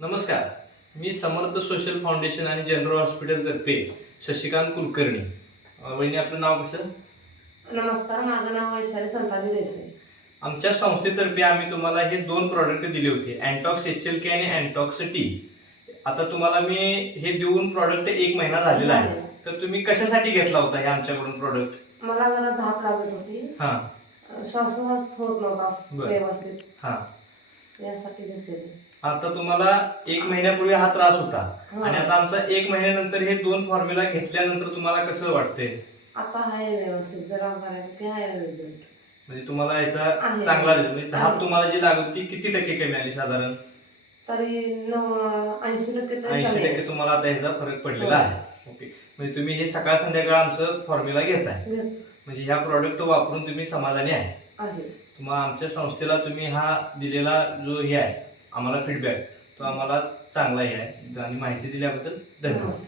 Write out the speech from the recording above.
नमस्कार. मी समर्थ social foundation आणि general hospital तर्फे शशिकांत कुलकर्णी. वहिनी आपलं नाव कसं? नमस्कार, माझं नाव वैशाली संताजी देसाई. आमच्या संस्थेतर्फे आम्ही तुम्हाला हे 2 प्रॉडक्ट दिले होते, अँटॉक्स HLK आणि अँटॉक्स टी. आता तुम्हाला मी हे देऊन प्रॉडक्ट 1 महिना झालेला आहे. तर तुम्ही कशासाठी घेतला होता हे आमच्याकडून प्रॉडक्ट? मला जरा धाप लागत होती, हां. श्वासोच्छ्वास होत नव्हता बरं. व्यवस्थित, हां. यासाठी घेतलेली. आता तुम्हाला 1 महिन्यापूर्वी हा त्रास होता हो. आणि आता आमचा 1 महिन्यानंतर हे 2 फॉर्म्युला घेतल्यानंतर तुम्हाला कसं वाटतंय? आता आहे व्यवस्थित, जरा बऱ्यापैकी आहे रिझल्ट. म्हणजे तुम्हाला याचा आहे. चांगला रिझल्ट, म्हणजे धाप आहे. तुम्हाला जी लागत होती किती टक्के कमी आली साधारण? तरी 80% तरी 80% कमी आहे. तुम्हाला आता ह्याचा फरक पडलेला हो. आहे. ओके. म्हणजे तुम्ही हे सकाळ संध्याकाळ आमचं फॉर्म्युला घेताय. म्हणजे ह्या प्रॉडक्ट वापरून तुम्ही समाधानी आहे. आहे. मग आमच्या संस्थेला तुम्ही हा दिलेला जो हे आहे आम्हाला फीडबॅक, तो आम्हाला चांगला हे आहे आणि माहिती दिल्याबद्दल धन्यवाद. नमस्कार.